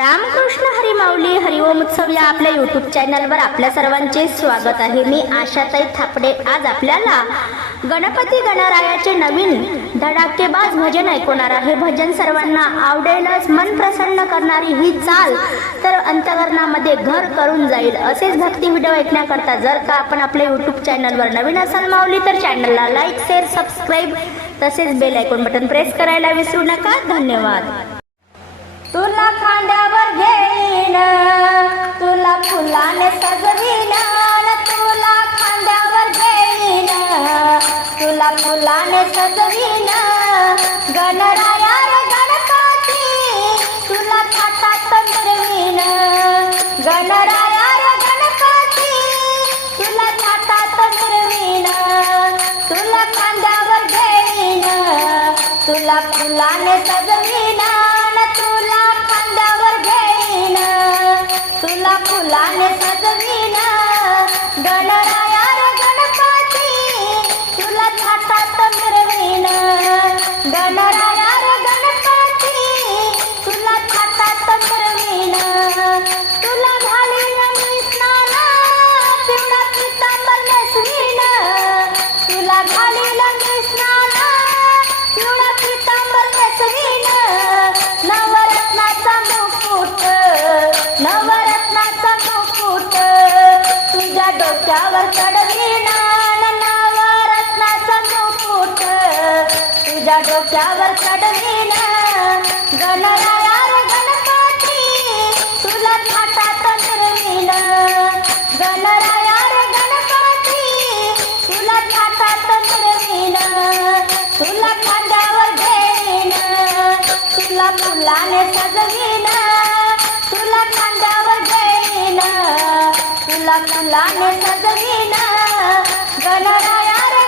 रामकृष्ण हरिमाऊली हरिओम उत्सव या आपल्या युट्यूब चॅनलवर आपल्या सर्वांचे स्वागत आहे. मी आशाताई थापडे. आज आपल्याला गणपती गणरायाचे नवीन धडाकेबाज भजन ऐकवणार आहे. भजन सर्वांना आवडेलच मन प्रसन्न करणारी ही चाल तर अंतकरणामध्ये घर करून जाईल. असेच भक्ती व्हिडिओ ऐकण्याकरता जर का आपण आपल्या युट्यूब चॅनलवर नवीन असाल माऊली तर चॅनलला लाईक शेअर सबस्क्राईब तसेच बेल ऐकून बटन प्रेस करायला विसरू नका. धन्यवाद. तुला खांद्यावर घेईन तुला फुलाने सजवीन तुला खांद्यावर घेईन. तुला फुलाने सजवीन गणराया रे गणपती तुला थाटात मिरवीन गणराया रे गणपती तुला थाटात मिरवीन तुला खांद्यावर घेईन तुला फुलाने सजवीन डोक्यावर चढवीन गणराया रे गणपती तुला थाटात मिरवीन गणराया रे गणपती तुला थाटात मिरवीन तुला खांद्यावर घेईन तुला फुलाने सजवीन तुला खांद्यावर घेईन तुला फुलाने सजवीन गणराया रे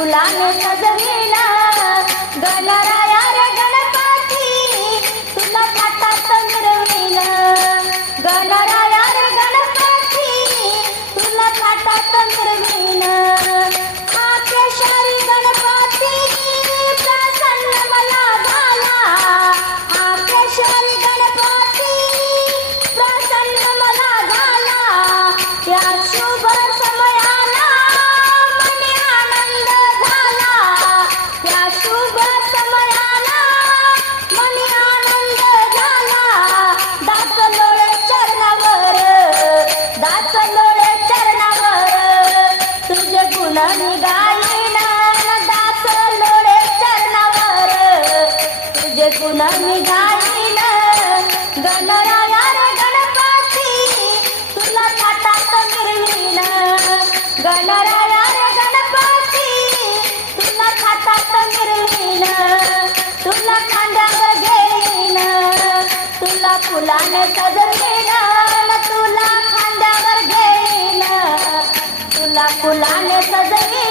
तुला फुलाने सजवीन तुझे गुण निघालीन गणराया रे गणपती तुला थाटात मिरवीन गणराया रे गणपती तुला थाटात मिरवीन तुला खांद्यावर घेईन तुला फुलाने सजवीन तुला खांद्यावर घेईन तुला फुलाने सजवीन